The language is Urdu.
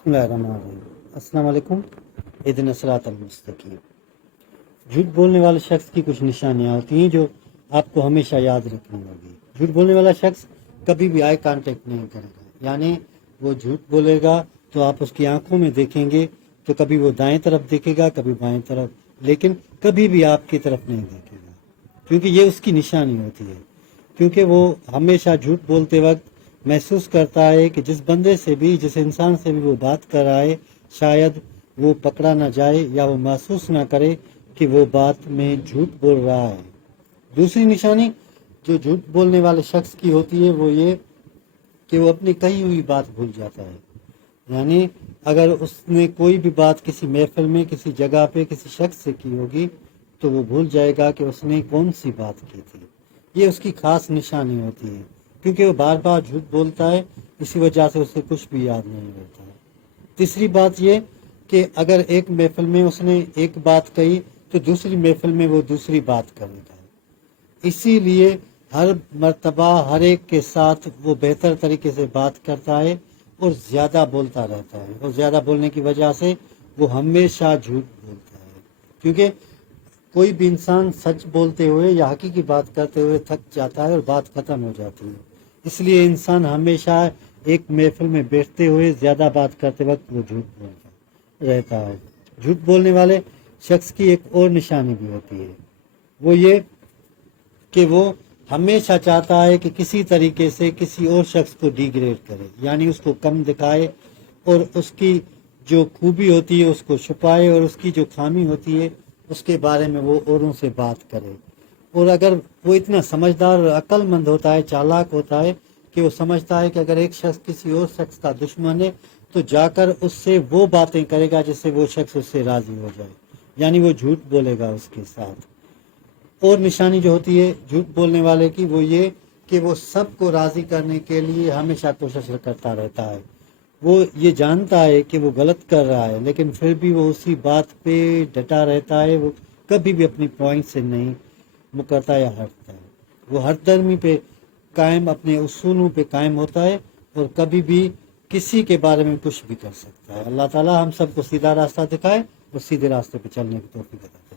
بسم اللہ الرحمن الرحیم۔ السلام علیکم۔ اہدنا الصراط المستقیم۔ جھوٹ بولنے والے شخص کی کچھ نشانیاں ہوتی ہیں جو آپ کو ہمیشہ یاد رکھنی ہوگی۔ جھوٹ بولنے والا شخص کبھی بھی آئی کانٹیکٹ نہیں کرے گا، یعنی وہ جھوٹ بولے گا تو آپ اس کی آنکھوں میں دیکھیں گے تو کبھی وہ دائیں طرف دیکھے گا، کبھی بائیں طرف، لیکن کبھی بھی آپ کی طرف نہیں دیکھے گا، کیونکہ یہ اس کی نشانی ہوتی ہے۔ کیونکہ وہ ہمیشہ جھوٹ بولتے وقت محسوس کرتا ہے کہ جس بندے سے بھی، جس انسان سے بھی وہ بات کر رہا ہے، شاید وہ پکڑا نہ جائے یا وہ محسوس نہ کرے کہ وہ بات میں جھوٹ بول رہا ہے۔ دوسری نشانی جو جھوٹ بولنے والے شخص کی ہوتی ہے وہ یہ کہ وہ اپنی کہی ہوئی بات بھول جاتا ہے۔ یعنی اگر اس نے کوئی بھی بات کسی محفل میں، کسی جگہ پہ، کسی شخص سے کی ہوگی تو وہ بھول جائے گا کہ اس نے کون سی بات کی تھی۔ یہ اس کی خاص نشانی ہوتی ہے، کیونکہ وہ بار بار جھوٹ بولتا ہے، اسی وجہ سے اسے کچھ بھی یاد نہیں رہتا ہے۔ تیسری بات یہ کہ اگر ایک محفل میں اس نے ایک بات کہی تو دوسری محفل میں وہ دوسری بات کرے گا۔ اسی لیے ہر مرتبہ ہر ایک کے ساتھ وہ بہتر طریقے سے بات کرتا ہے اور زیادہ بولتا رہتا ہے، اور زیادہ بولنے کی وجہ سے وہ ہمیشہ جھوٹ بولتا ہے، کیونکہ کوئی بھی انسان سچ بولتے ہوئے یا حقیقی بات کرتے ہوئے تھک جاتا ہے اور بات ختم ہو جاتی ہے۔ اس لیے انسان ہمیشہ ایک محفل میں بیٹھتے ہوئے زیادہ بات کرتے وقت وہ جھوٹ بولتا رہتا ہے۔ جھوٹ بولنے والے شخص کی ایک اور نشانی بھی ہوتی ہے، وہ یہ کہ وہ ہمیشہ چاہتا ہے کہ کسی طریقے سے کسی اور شخص کو ڈیگریڈ کرے، یعنی اس کو کم دکھائے اور اس کی جو خوبی ہوتی ہے اس کو چھپائے، اور اس کی جو خامی ہوتی ہے اس کے بارے میں وہ اوروں سے بات کرے۔ اور اگر وہ اتنا سمجھدار اور عقل مند ہوتا ہے، چالاک ہوتا ہے کہ وہ سمجھتا ہے کہ اگر ایک شخص کسی اور شخص کا دشمن ہے تو جا کر اس سے وہ باتیں کرے گا جس سے وہ شخص اس سے راضی ہو جائے، یعنی وہ جھوٹ بولے گا اس کے ساتھ۔ اور نشانی جو ہوتی ہے جھوٹ بولنے والے کی وہ یہ کہ وہ سب کو راضی کرنے کے لیے ہمیشہ کوشش کرتا رہتا ہے۔ وہ یہ جانتا ہے کہ وہ غلط کر رہا ہے، لیکن پھر بھی وہ اسی بات پہ ڈٹا رہتا ہے، وہ کبھی بھی اپنی پوائنٹ سے نہیں مکرتا یا ہٹتا ہے۔ وہ ہر درمی پہ قائم، اپنے اصولوں پہ قائم ہوتا ہے اور کبھی بھی کسی کے بارے میں کچھ بھی کر سکتا ہے۔ اللہ تعالی ہم سب کو سیدھا راستہ دکھائے اور سیدھے راستے پہ چلنے کی توفیق عطا فرمائے۔